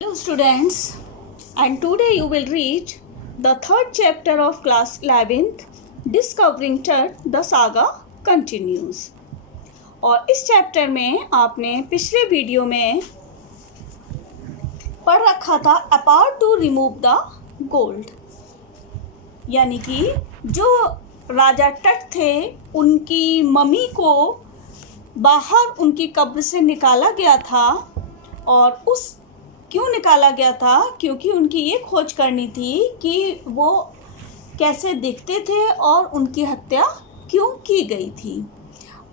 Hello students, and today you will read the third chapter of class 11th, Discovering Tut, the saga continues. और इस chapter में आपने पिछले video में पढ़ रखा था apart to remove the gold, यानी कि जो राजा टट थे उनकी मम्मी को बाहर उनकी कब्र से निकाला गया था। और उस क्यों निकाला गया था? क्योंकि उनकी ये खोज करनी थी कि वो कैसे दिखते थे और उनकी हत्या क्यों की गई थी।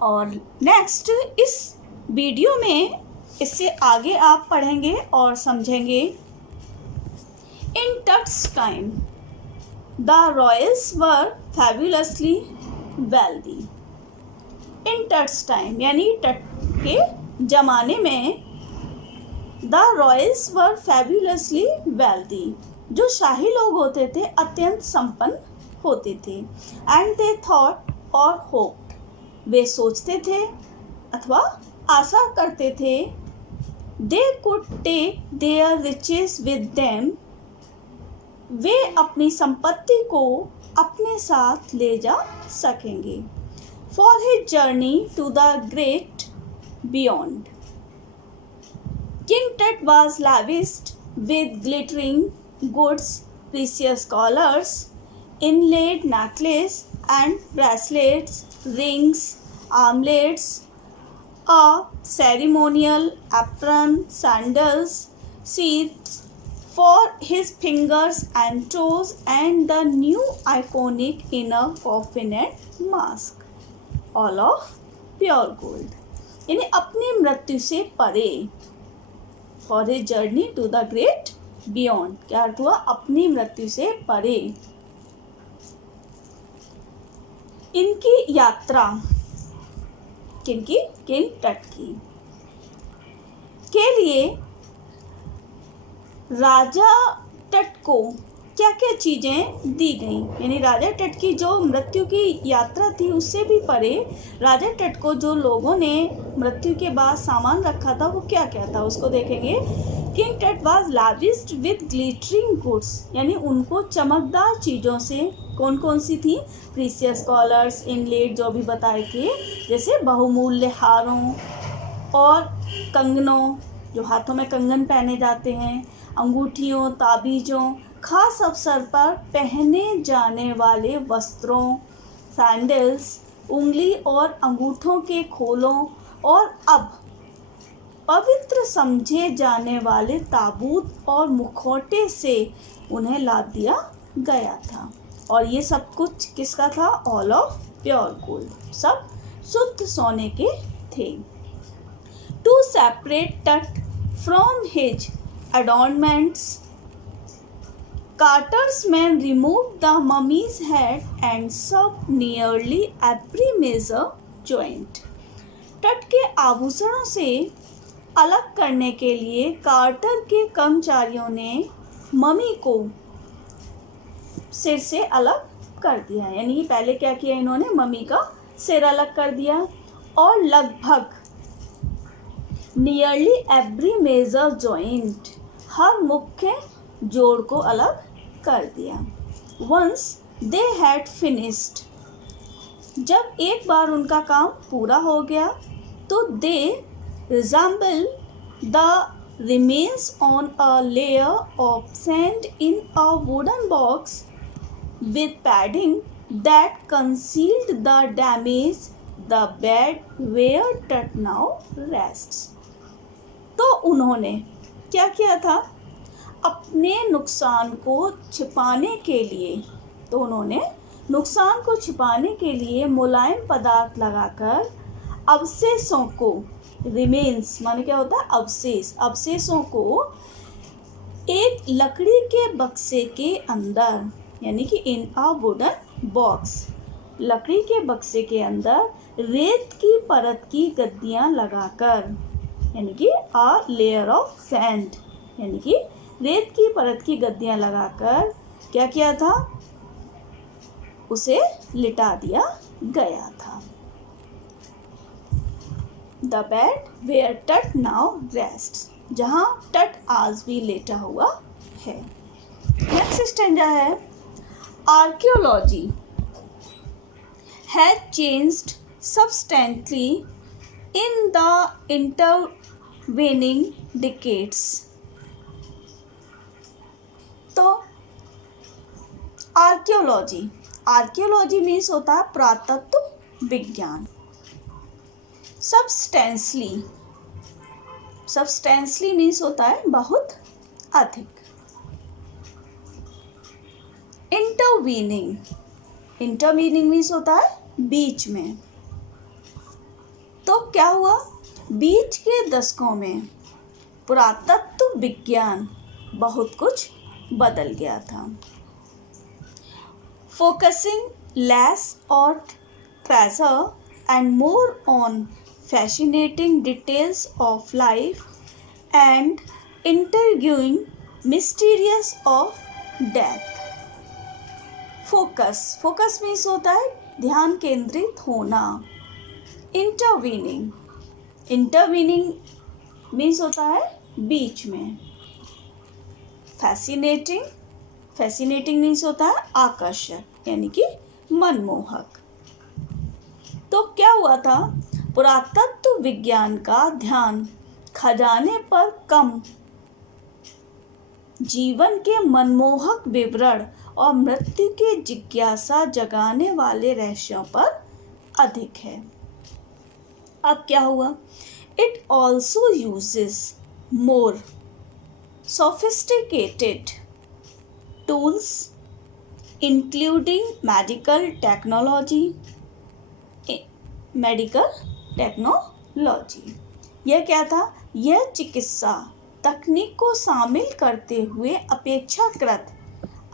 और नेक्स्ट इस वीडियो में इससे आगे आप पढ़ेंगे और समझेंगे। In Tut's time the royals were fabulously wealthy. In Tut's time यानी टट के ज़माने में the royals were fabulously wealthy, जो शाही लोग होते थे अत्यंत संपन्न होते थे। एंड दे थॉट और होप्ड, वे सोचते थे अथवा आशा करते थे, they could take their riches with them, वे अपनी संपत्ति को अपने साथ ले जा सकेंगे। For his journey to the great beyond, King Tut was lavished with glittering goods, precious collars, inlaid necklaces and bracelets, rings, armlets, a ceremonial apron, sandals, sheaths for his fingers and toes, and the new iconic inner coffin and mask, all of pure gold. यानी अपनी मृत्यु से परे। For a journey to the great beyond, क्या अर्थ हुआ? अपनी मृत्यु से परे। इनकी यात्रा किनकी? किंग टट की के लिए राजा टट को क्या क्या चीज़ें दी गई। यानी राजा टट की जो मृत्यु की यात्रा थी उससे भी परे राजा टट को जो लोगों ने मृत्यु के बाद सामान रखा था वो क्या क्या था उसको देखेंगे। किंग टट वाज लाविश्ड विद ग्लिटरिंग गुड्स, यानी उनको चमकदार चीज़ों से कौन कौन सी थी? प्रीसियस कॉलर्स, इनलेट जो भी बताए थे, जैसे बहुमूल्य हारों और कंगनों, जो हाथों में कंगन पहने जाते हैं, अंगूठियों, ताबीज़ों, खास अवसर पर पहने जाने वाले वस्त्रों, सैंडल्स, उंगली और अंगूठों के खोलों, और अब पवित्र समझे जाने वाले ताबूत और मुखौटे से उन्हें लाद दिया गया था। और ये सब कुछ किसका था? ऑल ऑफ प्योर गोल्ड, सब शुद्ध सोने के थे। टू सेपरेट टट from his adornments, carter's men removed the mummy's head and sewed nearly every major joint. टट के आभूषणों से अलग करने के लिए कार्टर के कर्मचारियों ने मम्मी को सिर से अलग कर दिया। यानी पहले क्या किया इन्होंने? मम्मी का सिर अलग कर दिया और लगभग नियरली एवरी मेजर जॉइंट, हर मुख्य जोड़ को अलग कर दिया। वंस दे हैड फिनिश्ड, जब एक बार उनका काम पूरा हो गया तो they resemble the remains on a layer of sand in a wooden box with padding that concealed the damage the bed where Tut now rests. तो उन्होंने क्या किया था? अपने नुकसान को छिपाने के लिए, तो उन्होंने नुकसान को छिपाने के लिए मुलायम पदार्थ लगाकर अवशेषों को, रिमेन्स माने क्या होता है? अवशेष, अवशेषों को एक लकड़ी के बक्से के अंदर, यानी कि इन अ वुडन बॉक्स, लकड़ी के बक्से के अंदर रेत की परत की गद्दियाँ लगाकर, यानी कि अ लेयर ऑफ सैंड, यानी कि रेत की परत की गद्दियाँ लगाकर क्या किया था? उसे लिटा दिया गया था। The bed where Tut now rests, जहाँ तट आज भी लेटा हुआ है। नेक्स्ट स्टैंजा है, archaeology has changed substantially in the intervening decades. तो आर्कियोलॉजी मीन्स होता है पुरातत्व विज्ञान। सब्सटेंसली मीन्स होता है बहुत अधिक। इंटरवीनिंग मीन्स होता है बीच में। तो क्या हुआ, बीच के दशकों में पुरातत्व विज्ञान बहुत कुछ बदल गया था। Focusing less on treasure and more on fascinating details of life and interviewing mysterious of death. Focus means होता है ध्यान केंद्रित होना। इंटरवीनिंग मीन्स होता है बीच में। फैसिनेटिंग मीन्स होता है आकर्षक यानी कि मनमोहक। तो क्या हुआ था, पुरातत्व विज्ञान का ध्यान खजाने पर कम, जीवन के मनमोहक विवरण और मृत्यु के जिज्ञासा जगाने वाले रहस्यों पर अधिक है। अब क्या हुआ, it also uses more sophisticated tools including medical technology। यह क्या था, यह चिकित्सा तकनीक को शामिल करते हुए अपेक्षाकृत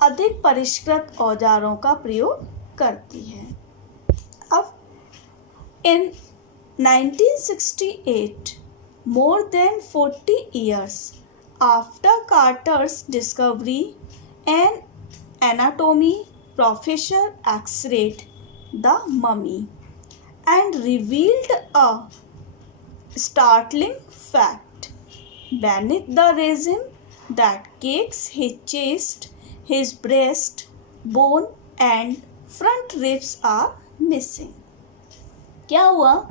अधिक परिष्कृत औजारों का प्रयोग करती है। अब इन 1968, more than 40 years after Carter's discovery, an anatomy professor x-rayed the mummy and revealed a startling fact beneath the resin that cakes his chest, his breast bone and front ribs are missing। क्या हुआ,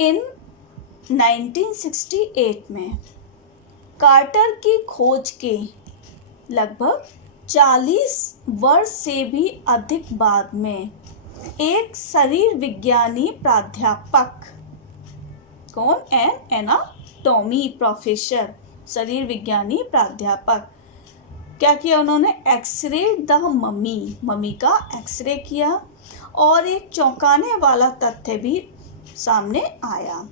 इन 1968 में quarter की खोज के लगभग 40 वर्ष से भी अधिक बाद में एक शरीर विज्ञानी प्राध्यापक, कौन, एनाटॉमी प्रोफेसर, शरीर विज्ञानी प्राध्यापक, क्या किया उन्होंने, एक्सरे द मम्मी का एक्सरे किया और एक चौंकाने वाला तथ्य भी सामने आया।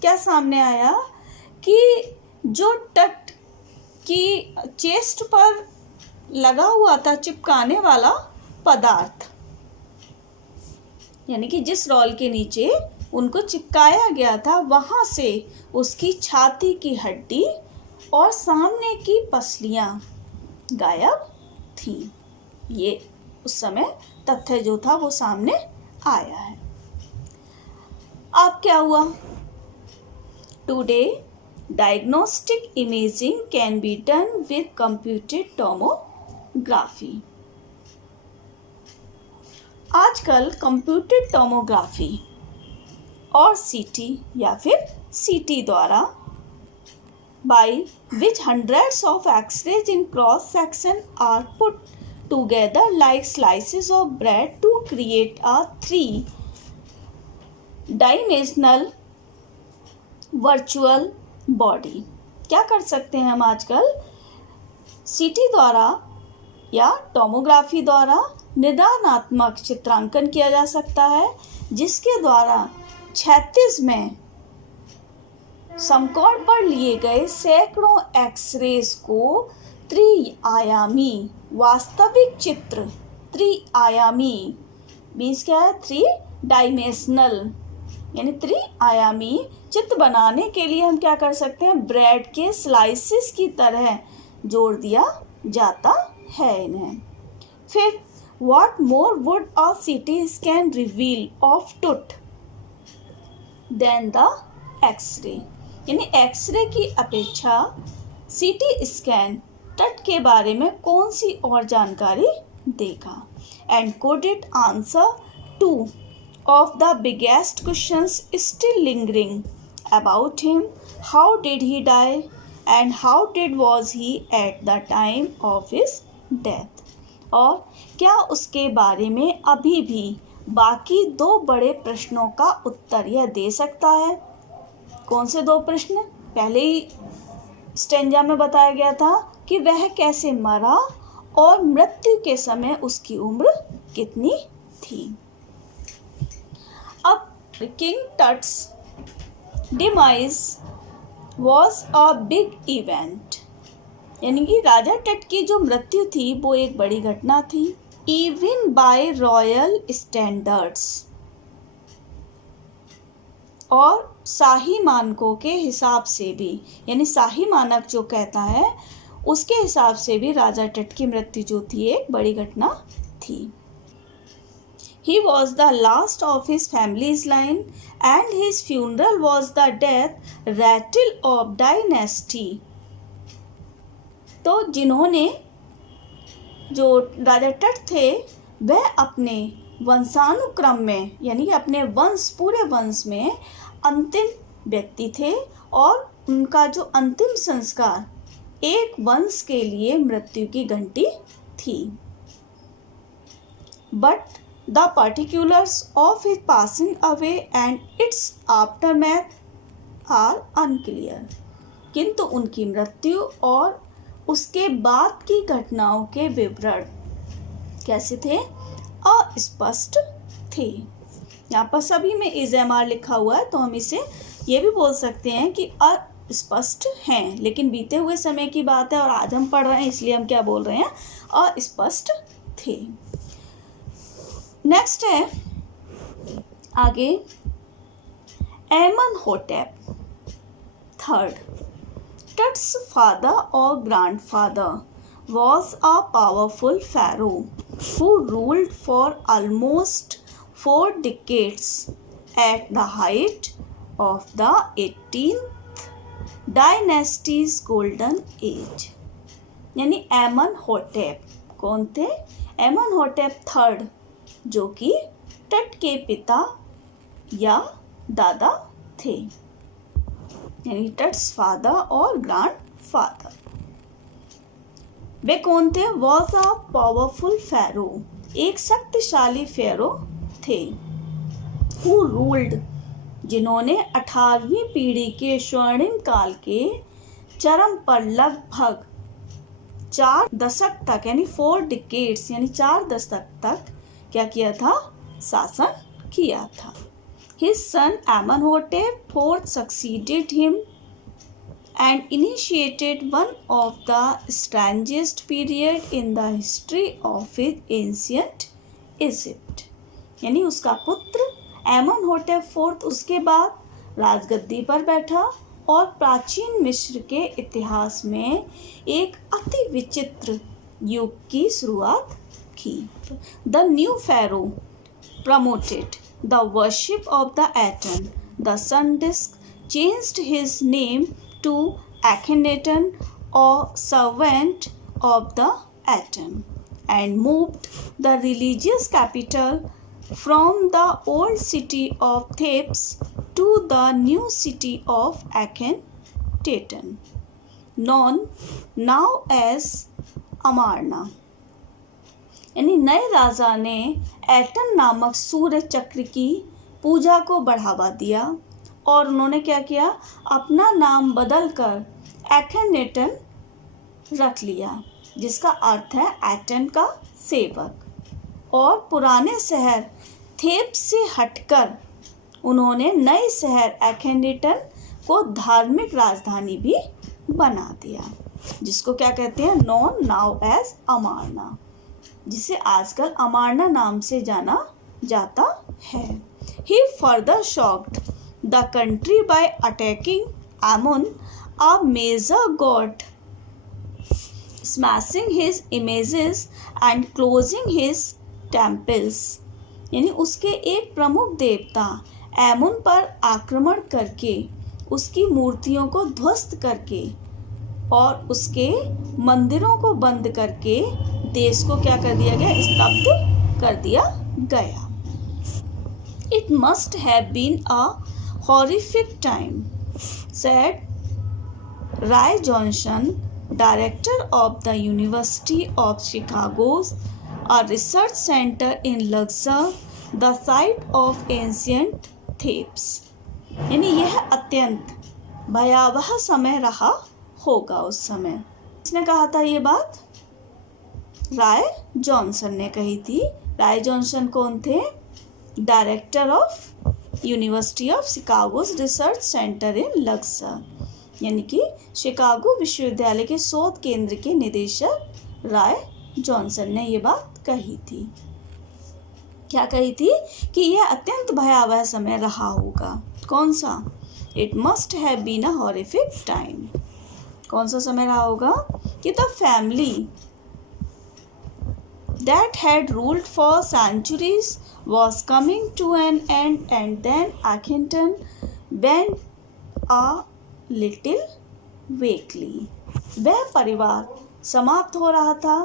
क्या सामने आया कि जो तट की चेस्ट पर लगा हुआ था चिपकाने वाला पदार्थ, यानी कि जिस रॉल के नीचे उनको चिपकाया गया था, वहां से उसकी छाती की हड्डी और सामने की पसलियां गायब थी। ये उस समय तथ्य जो था वो सामने आया है। अब क्या हुआ, today diagnostic imaging can be done with computed tomography. आजकल कंप्यूटेड टोमोग्राफी और सीटी या फिर सीटी द्वारा by which hundreds of X-rays in cross section are put together like slices of bread to create a 3-dimensional virtual body। क्या कर सकते हैं हम आजकल, सीटी द्वारा या टोमोग्राफी द्वारा निदानात्मक चित्रांकन किया जा सकता है, जिसके द्वारा 36 में समकोण पर लिए गए सैकड़ों एक्सरेज को त्रिआयामी वास्तविक चित्र, त्रिआयामी मीन्स क्या है, 3 डायमेंशनल यानी त्रिआयामी चित्र बनाने के लिए हम क्या कर सकते हैं, ब्रेड के स्लाइसेस की तरह जोड़ दिया जाता है इन्हें। फिर what more would a CT scan reveal of tooth than the X-ray, यानी एक्सरे की अपेक्षा सीटी स्कैन तट के बारे में कौन सी और जानकारी देगा। And could it answer to of the biggest questions still lingering about him. How did he die and how dead was he at the time of his death? और क्या उसके बारे में अभी भी बाकी दो बड़े प्रश्नों का उत्तर यह दे सकता है। कौन से दो प्रश्न? पहले ही स्टेंजा में बताया गया था कि वह कैसे मरा और मृत्यु के समय उसकी उम्र कितनी थी। अब king Tut's demise was a big event, यानी कि राजा टट की जो मृत्यु थी वो एक बड़ी घटना थी। इवन बाय रॉयल स्टैंडर्ड्स, और शाही मानकों के हिसाब से भी, यानी शाही मानक जो कहता है उसके हिसाब से भी राजा टट की मृत्यु जो थी एक बड़ी घटना थी। He was the last of his family's line and his funeral was the death rattle of dynasty. तो जिन्होंने, जो राजा टट थे वह अपने वंशानुक्रम में, यानी कि अपने वंश, पूरे वंश में अंतिम व्यक्ति थे और उनका जो अंतिम संस्कार एक वंश के लिए मृत्यु की घंटी थी। But the particulars of his passing away and its aftermath are unclear. किंतु उनकी मृत्यु और उसके बाद की घटनाओं के विवरण कैसे थे? अस्पष्ट थे। यहाँ पर सभी में इज़-एम-आर लिखा हुआ है, तो हम इसे ये भी बोल सकते हैं कि अस्पष्ट हैं, लेकिन बीते हुए समय की बात है और आज हम पढ़ रहे हैं, इसलिए हम क्या बोल रहे हैं? अस्पष्ट थे। नेक्स्ट है आगे, एमनहोटेप थर्ड, टट्स फादर और grandfather was a powerful pharaoh who ruled for almost 4 decades at the height of the 18th dynasty's golden age. यानी एमनहोटेप कौन थे? एमनहोटेप थर्ड, जो कि टट के पिता या दादा थे, यानी टट्स फादर और ग्रैंडफादर। वे कौन थे? वॉज अ पावरफुल फेरो, एक शक्तिशाली फेरो थे। हु रूल्ड, जिन्होंने 18वीं पीढ़ी के स्वर्णिम काल के चरम पर लगभग 4 दशक तक, यानी 4 डिकेड्स, यानी 4 दशक तक क्या किया था? शासन किया था। His son Amenhotep IV succeeded him and initiated one of the strangest period in the history of ancient Egypt. यानी उसका पुत्र एमनहोटेप IV उसके बाद राजगद्दी पर बैठा और प्राचीन मिस्र के इतिहास में एक अति विचित्र युग की शुरुआत की। The new pharaoh promoted the worship of the Aten, the sun disk, changed his name to Akhenaten, or servant of the Aten, and moved the religious capital from the old city of Thebes to the new city of Akhenaten, known now as Amarna. यानी नए राजा ने Eton नामक सूर्य चक्र की पूजा को बढ़ावा दिया और उन्होंने क्या किया? अपना नाम बदलकर एखेनेटन रख लिया, जिसका अर्थ है एटन का सेवक। और पुराने शहर थेब्स से हटकर उन्होंने नए शहर एखेनेटन को धार्मिक राजधानी भी बना दिया, जिसको क्या कहते हैं? नॉन नाउ एज अमारना, जिसे आजकल अमारना नाम से जाना जाता है। He further shocked the country by attacking Amun, a major god, smashing his images and closing his temples. यानी उसके एक प्रमुख देवता एमुन पर आक्रमण करके उसकी मूर्तियों को ध्वस्त करके और उसके मंदिरों को बंद करके देश को क्या कर दिया गया, स्तब्ध कर दिया गया। It must have been a horrific time, said Ray Johnson, director of the University of Chicago's a research center in Luxor, the site of ancient Thebes. यानी यह अत्यंत भयावह समय रहा होगा उस समय। किसने कहा था ये बात? राय जॉनसन ने कही थी। राय जॉनसन कौन थे? Director of university of Chicago's research center in Luxor, यानी कि शिकागो विश्वविद्यालय के शोध केंद्र के निदेशक राय जॉनसन ने ये बात कही थी। क्या कही थी? कि यह अत्यंत भयावह समय रहा होगा। कौन सा? It must have been a horrific time. कौन सा समय रहा होगा? कि the family that had ruled for centuries was coming to an end, and then Akhenaten went a little weakly. वह परिवार समाप्त हो रहा था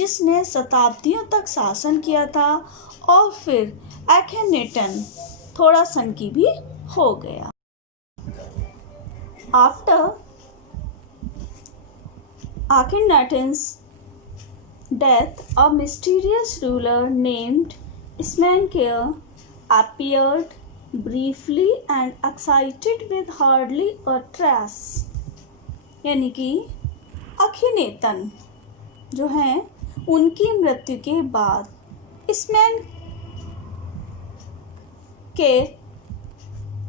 जिसने शताब्दियों तक शासन किया था, और फिर Akhenaten थोड़ा सनकी भी हो गया। After Akhenaten's death, a mysterious ruler named Smenkhare appeared briefly and excited with hardly a trace. यानी कि अखिनेतन जो हैं उनकी मृत्यु के बाद स्मेनकेर,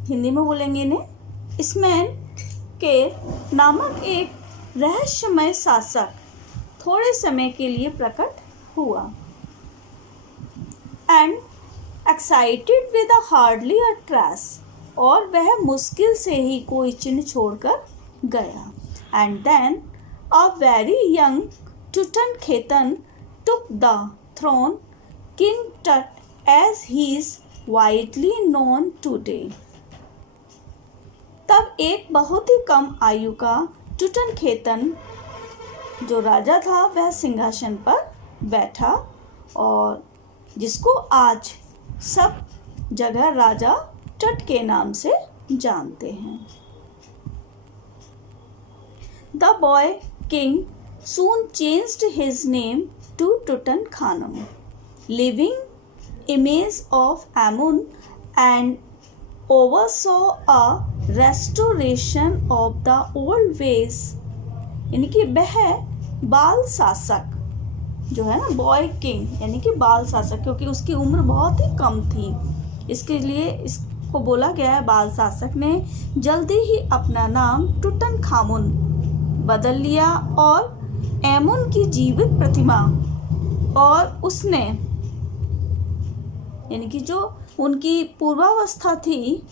हिंदी में बोलेंगे इन्हें, स्मेनकेर नामक एक रहस्यमय शासक थोड़े समय के लिए प्रकट हुआ। And excited with a hardly a trace, और वह मुश्किल से ही कोई चिन्ह छोड़कर गया। And then a very young Tutankhamun took the throne, king Tut as he is widely known today. तब एक बहुत ही कम आयु का टुटनखेतन जो राजा था वह सिंहासन पर बैठा, और जिसको आज सब जगह राजा टट के नाम से जानते हैं। The boy king soon changed his name to Tutankhamun, living image of Amun, and oversaw a restoration of the old ways. यानी कि वह बाल शासक जो है ना, बॉय किंग यानी कि बाल शासक, क्योंकि उसकी उम्र बहुत ही कम थी, इसके लिए इसको बोला गया है बाल शासक, ने जल्दी ही अपना नाम टुटनखामुन बदल लिया और एमुन की जीवित प्रतिमा, और उसने यानी कि जो उनकी पूर्वावस्था थी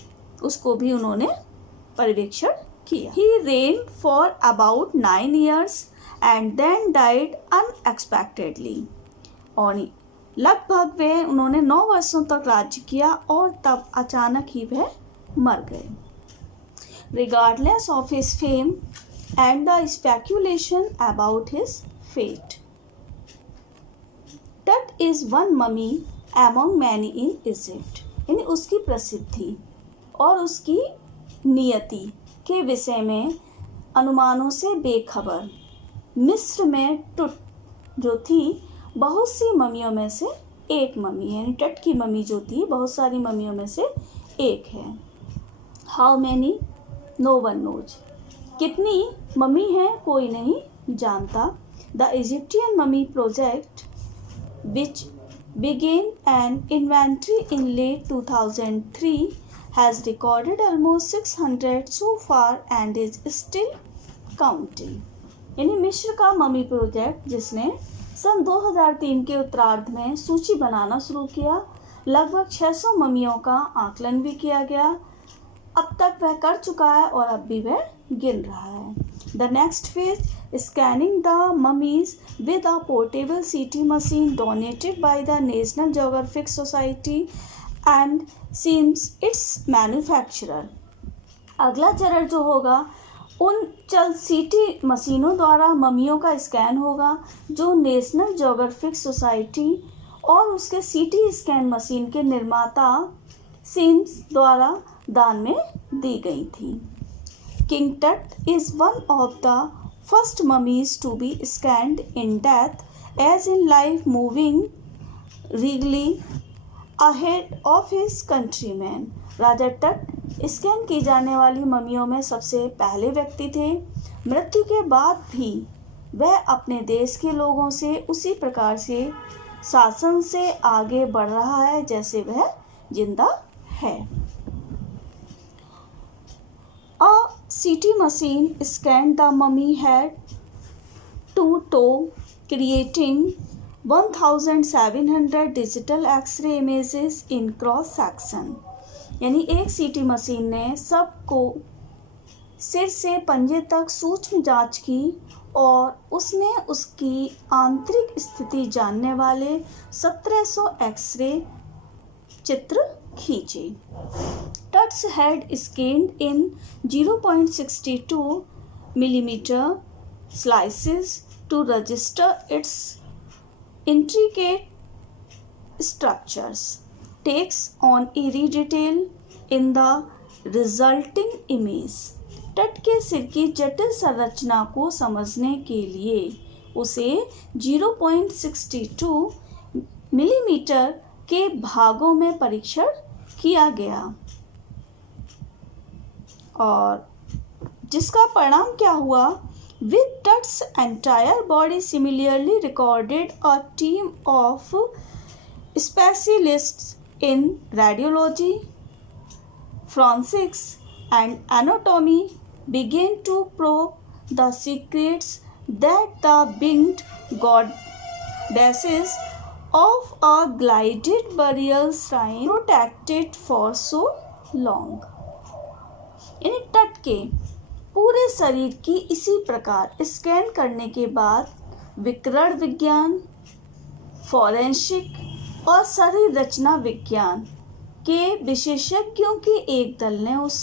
उसको भी उन्होंने पर्यवेक्षण किया। He reigned for about 9 years and then died unexpectedly. और लगभग उन्होंने 9 वर्षों तक राज्य किया और तब अचानक ही वह मर गए। Regardless of his fame and the speculation about his fate, that is one mummy among many in Egypt. यानी उसकी प्रसिद्धि और उसकी नियति के विषय में अनुमानों से बेखबर मिस्र में टुट जो थी बहुत सी ममियों में से एक ममी, यानी टट की ममी जो थी बहुत सारी ममियों में से एक है। How many no one knows, कितनी ममी हैं कोई नहीं जानता। The Egyptian mummy project which began an inventory in late 2003 has recorded almost 600 so far and is still counting. यानी मिस्र का ममी प्रोजेक्ट जिसने सन 2003 के उत्तरार्ध में सूची बनाना शुरू किया, लगभग 600 ममियों का आकलन भी किया गया। अब तक वह कर चुका है और अब भी वह गिन रहा है। The next phase is scanning the mummies with a portable CT machine donated by the National Geographic Society and since its manufacturer. अगला चरण जो होगा उन चंद सीटी मशीनों द्वारा मम्मियों का स्कैन होगा जो नेशनल ज्योग्राफिक सोसाइटी और उसके सीटी स्कैन मशीन के निर्माता सिम्स द्वारा दान में दी गई थी। King Tut is one of the first mummies to be scanned in death as in life, moving regally ahead of his countryman. राजा टट स्कैन की जाने वाली ममियों में सबसे पहले व्यक्ति थे। मृत्यु के बाद भी वह अपने देश के लोगों से उसी प्रकार से शासन से आगे बढ़ रहा है जैसे वह जिंदा है। A CT machine scanned the mummy head to toe, creating 1700 digital X-ray images in cross section। यानी एक सीटी मशीन ने सबको सिर से पंजे तक सूक्ष्म जांच की और उसने उसकी आंतरिक स्थिति जानने वाले 1700 एक्सरे चित्र खींचे। टट्स head scanned in 0.62 millimeter slices to register its intricate structures, takes on eerie detail in the resulting image। टट के सिर की जटिल संरचना को समझने के लिए उसे 0.62 मिलीमीटर के भागों में परीक्षण किया गया और जिसका परिणाम क्या हुआ। With Tut's entire body similarly recorded, a team of specialists in radiology, forensics and anatomy began to probe the secrets that the winged goddesses of a glided burial shrine protected for so long। यानी Tut के पूरे शरीर की इसी प्रकार scan करने के बाद विकिरण विज्ञान, फॉरेंसिक और शरीर रचना विज्ञान के विशेषज्ञों के एक दल ने उस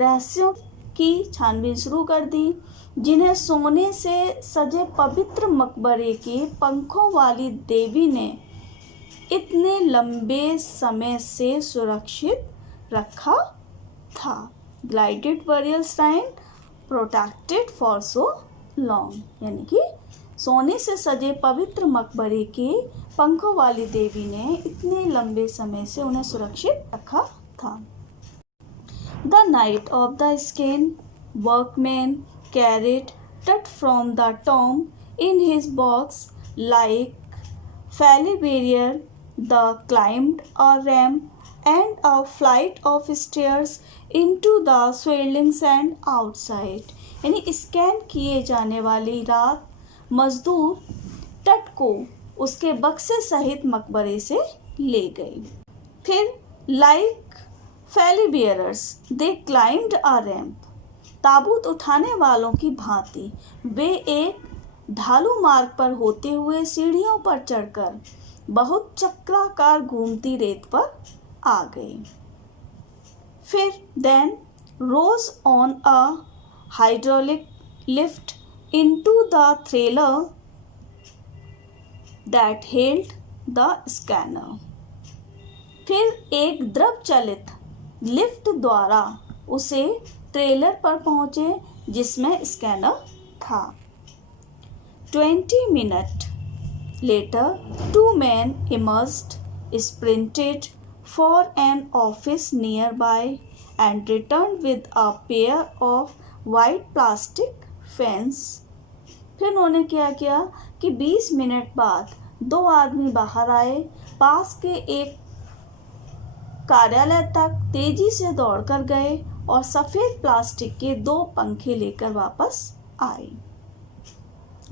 रहस्यों की छानबीन शुरू कर दी जिन्हें सोने से सजे पवित्र मकबरे के पंखों वाली देवी ने इतने लंबे समय से सुरक्षित रखा था। Glided burial shrine protected for so long, यानी कि सोने से सजे पवित्र मकबरे के पंखों वाली देवी ने इतने लंबे समय से उन्हें सुरक्षित रखा था। The night of the scan, workman carried Tut from the tomb in his box like Fally barrier. The climbed a ramp and a flight of stairs into the swirling sand outside। यानी scan किए जाने वाली रात मजदूर टट को उसके बक्से सहित मकबरे से ले गए। फिर लाइक फैली बियरर्स दे क्लाइम्ड अ रैम्प, ताबूत उठाने वालों की भांति वे एक ढालू मार्ग पर होते हुए सीढ़ियों पर चढ़कर बहुत चक्राकार घूमती रेत पर आ गए। फिर then rose on a hydraulic lift into the trailer that held the scanner. फिर एक द्रव चलित लिफ्ट द्वारा उसे ट्रेलर पर पहुंचे जिसमें स्कैनर था। 20 minutes later, 2 men emerged, sprinted for an office nearby, and returned with a pair of white plastic fans। फिर उन्होंने क्या किया कि 20 मिनट बाद 2 आदमी बाहर आए, पास के एक कार्यालय तक तेजी से दौड़कर गए और सफ़ेद प्लास्टिक के 2 पंखे लेकर वापस आए।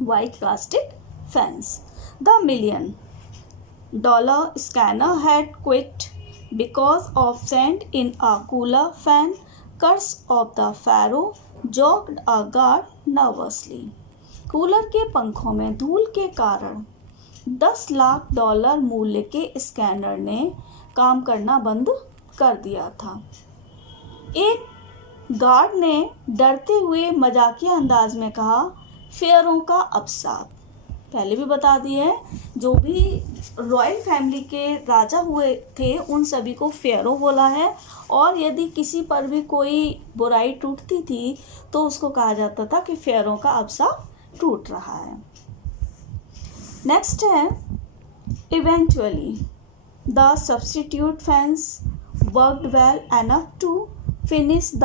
White plastic fans. The $1 million scanner had quit because of sand in a cooler fan। Curse of the Pharaoh jogged a guard nervously। Cooler के पंखों में धूल के कारण $10 लाख मूल्य के स्कैनर ने काम करना बंद कर दिया था। एक गार्ड ने डरते हुए मजाकिया अंदाज में कहा, फेयरों का अभिशाप। पहले भी बता दिए हैं, जो भी रॉयल फैमिली के राजा हुए थे उन सभी को फेयरों बोला है, और यदि किसी पर भी कोई बुराई टूटती थी तो उसको कहा जाता था कि फेयरों का अभिशाप टूट रहा है। नेक्स्ट है, eventually the substitute fans worked well enough to finish the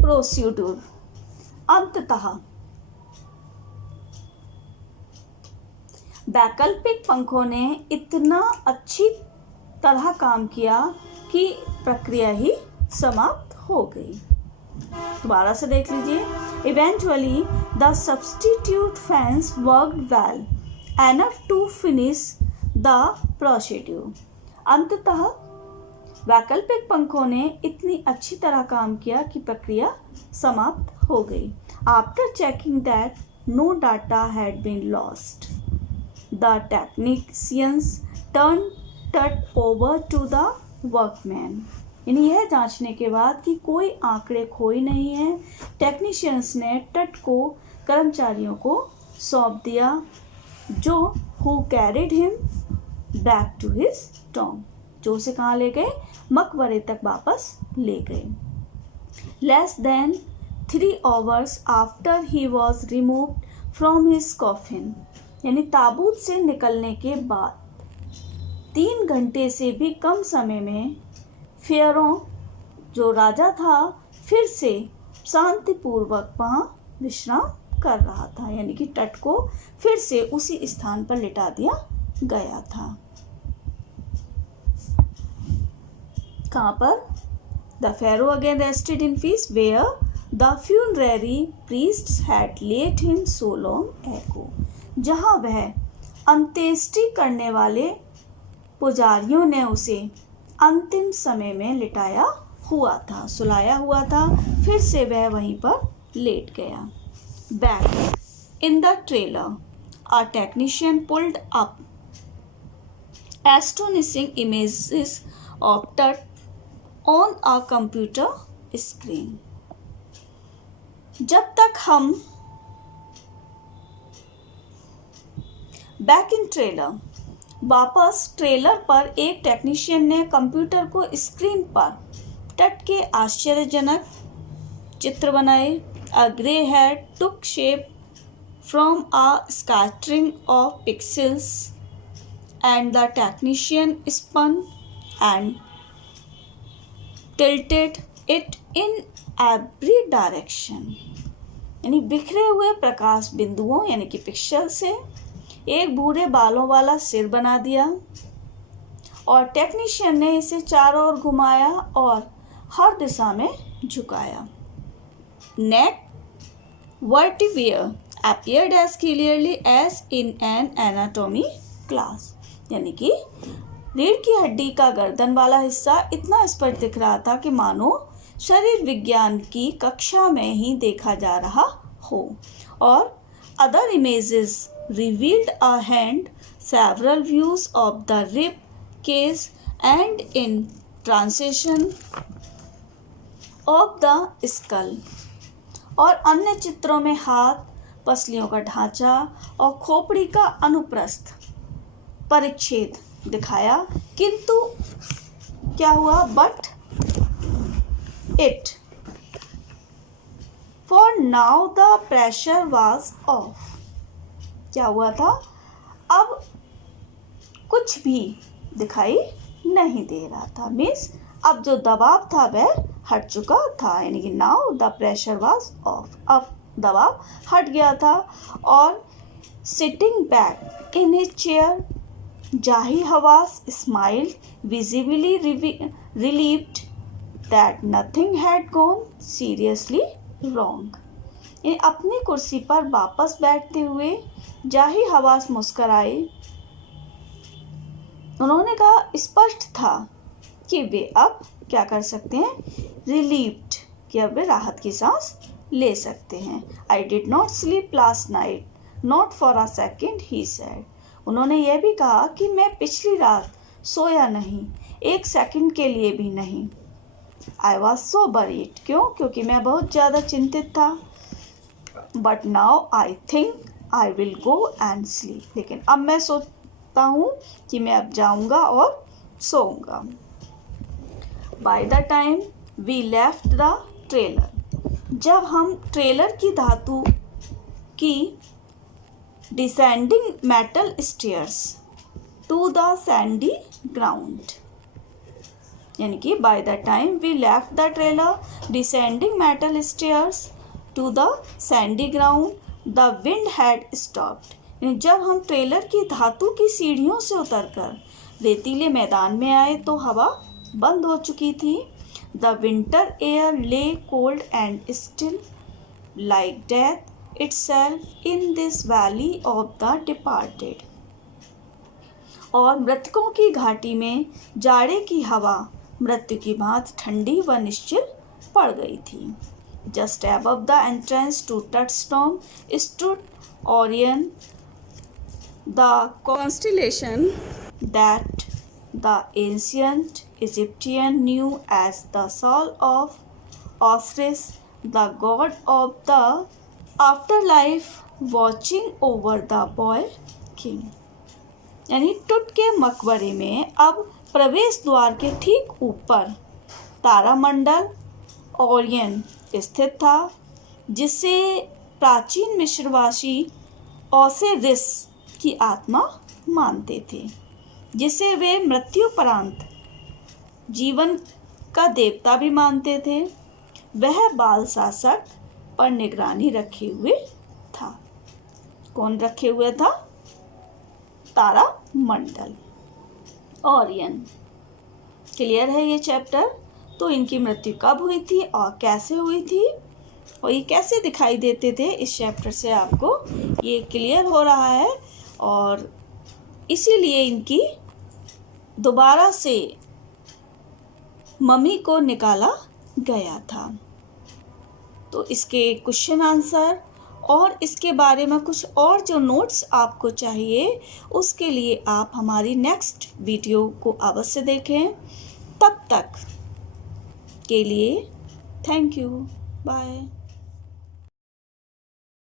procedure. अंततः वैकल्पिक पंखों ने इतना अच्छी तरह काम किया कि प्रक्रिया ही समाप्त हो गई। दोबारा से देख लीजिए। Eventually the substitute fans worked well enough to finish the procedure. अंततः वैकल्पिक पंखों ने इतनी अच्छी तरह काम किया कि प्रक्रिया समाप्त हो गई। After checking that no data had been lost, the technicians turn Tut over to the workman. यानी यह जांचने के बाद कि कोई आंकड़े खोए नहीं हैं, टेक्नीशियंस ने टट को कर्मचारियों को सौंप दिया, जो who carried him back to his tomb, जो उसे कहाँ ले गए, मकबरे तक वापस ले गए। Less than 3 hours after he was removed from his coffin. यानी ताबूत से निकलने के बाद 3 घंटे से भी कम समय में फेयरों जो राजा था फिर से शांतिपूर्वक वहाँ विश्राम कर रहा था, यानी कि तट को फिर से उसी स्थान पर लिटा दिया गया था। कहाँ पर? The pharaoh again rested in peace where the funerary priests had laid him so long ago. जहाँ वह अंत्येष्टि करने वाले पुजारियों ने उसे अंतिम समय में लिटाया हुआ था, सुलाया हुआ था, फिर से वह वहीं पर लेट गया। Back in the trailer a technician pulled up astonishing images of टट ऑन अ कंप्यूटर स्क्रीन। जब तक हम बैक इन ट्रेलर, वापस ट्रेलर पर एक टेक्नीशियन ने कंप्यूटर को स्क्रीन पर तट के आश्चर्यजनक चित्र बनाए। A grey head took shape from a scattering of pixels and the technician spun and tilted it in every direction। यानी बिखरे हुए प्रकाश बिंदुओं यानी कि पिक्सल से एक भूरे बालों वाला सिर बना दिया, और टेक्नीशियन ने इसे चारों ओर घुमाया और हर दिशा में झुकाया। नेक vertebrae appeared as clearly as in an anatomy class। यानी कि रीढ़ की हड्डी का गर्दन वाला हिस्सा इतना स्पष्ट दिख रहा था कि मानो शरीर विज्ञान की कक्षा में ही देखा जा रहा हो। और other images revealed a hand, several views of the rib cage and in transection of the skull. और अन्य चित्रों में हाथ, पसलियों का ढांचा और खोपड़ी का अनुप्रस्थ परिच्छेद दिखाया, किंतु क्या हुआ? But it for now the pressure was of. क्या हुआ था? अब कुछ भी दिखाई नहीं दे रहा था, मीन्स अब जो दबाव था वह हट चुका था, यानी कि now the pressure was of, अब दबाव हट गया था। और sitting back in his chair जाही हवास smiled, visibly relieved that nothing had gone seriously wrong। अपनी कुर्सी पर वापस बैठते हुए जाही हवास मुस्कराए। उन्होंने कहा, स्पष्ट था कि वे अब क्या कर सकते हैं? रिलीव्ड, कि अब वे राहत की सांस ले सकते हैं। I did not sleep last night, not for a second, he said। उन्होंने यह भी कहा कि मैं पिछली रात सोया नहीं, 1 सेकंड के लिए भी नहीं। आई वॉज सो वरीड, क्यों? क्योंकि मैं बहुत ज़्यादा चिंतित था। But now I think I will go and sleep, लेकिन अब मैं सोचता हूँ कि मैं अब जाऊँगा और सोऊंगा। By the time we left the trailer, जब हम ट्रेलर की धातु की descending metal stairs to the sandy ground, यानी कि by the time we left the trailer descending metal stairs to the sandy ground the wind had stopped, यानी जब हम ट्रेलर की धातु की सीढ़ियों से उतरकर रेतीले मैदान में आए तो हवा बंद हो चुकी थी। द विंटर एयर ले cold and still like death itself in this valley of the departed, और मृतकों की घाटी में जाड़े की हवा मृत्यु की भांति ठंडी व निश्चल पड़ गई थी। Just above the entrance to Tutstone stood Orion, the constellation that the ancient Egyptian knew as the soul of Osiris, the god of the afterlife, watching over the boy king। यानी टुट के मकबरे में अब प्रवेश द्वार के ठीक ऊपर तारामंडल ओरियन स्थित था, जिसे प्राचीन मिस्रवासी ओसिरिस की आत्मा मानते थे, जिसे वे मृत्युपरांत जीवन का देवता भी मानते थे। वह बाल शासक पर निगरानी रखे हुए था। कौन रखे हुए था? तारामंडल, ओरियन। क्लियर है ये चैप्टर? तो इनकी मृत्यु कब हुई थी और कैसे हुई थी और ये कैसे दिखाई देते थे, इस चैप्टर से आपको ये क्लियर हो रहा है। और इसीलिए इनकी दोबारा से मम्मी को निकाला गया था। तो इसके क्वेश्चन आंसर और इसके बारे में कुछ और जो नोट्स आपको चाहिए, उसके लिए आप हमारी नेक्स्ट वीडियो को अवश्य देखें। तब तक के लिए थैंक यू, बाय।